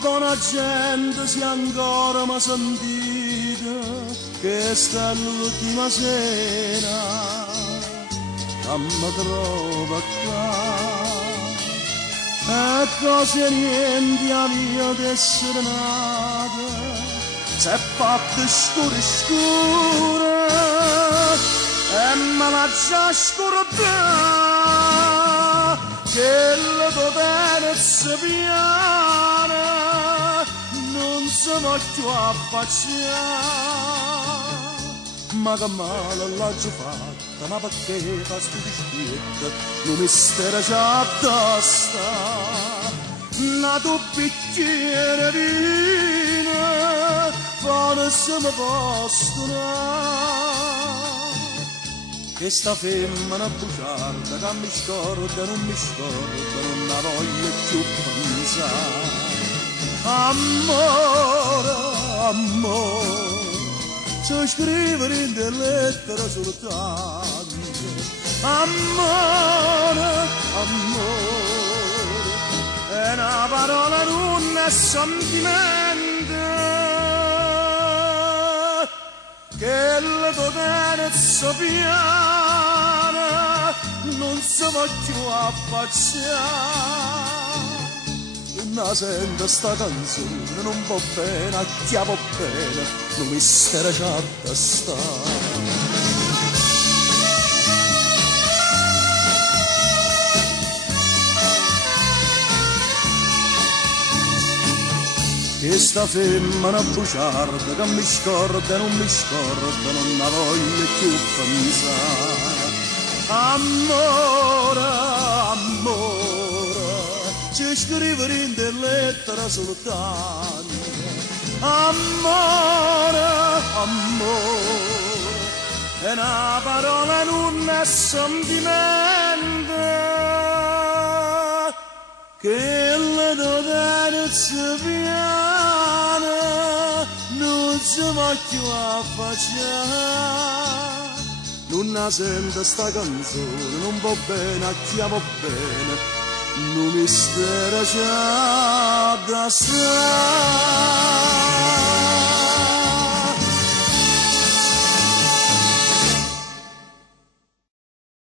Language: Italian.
buona gente se ancora mi sentite che sta l'ultima sera che mi trova qua e cose niente a mia d'essere nata s'è fatta scura scura e me la già scordata che la tua terza piana non si va più a affacciare ma che male l'ha già fatta ma perché fa studischetta non mi stera già a testa una tu bicchiere vino forse mi postura che sta femmina bugiarda che mi scorda, non la voglio più pensare. Amore, amore, so scrivere in delle lettere soltanto. Amore, amore, è una parola non è sentimento. Che la tua terza piana non si va più a affacciare non sento sta canzone non va bene, a chi va bene non mi stare già a testa che sta femmina bugiarda che mi scorda, non la voglio più pensare. Amore, amore, ci scrivere in delle lettere soltanto. Amore, amore, è una parola non è sentimento. Che la tua terza piana non si va più a affacciare non la sento sta canzone non va bene a chi va bene non mi stare già da stare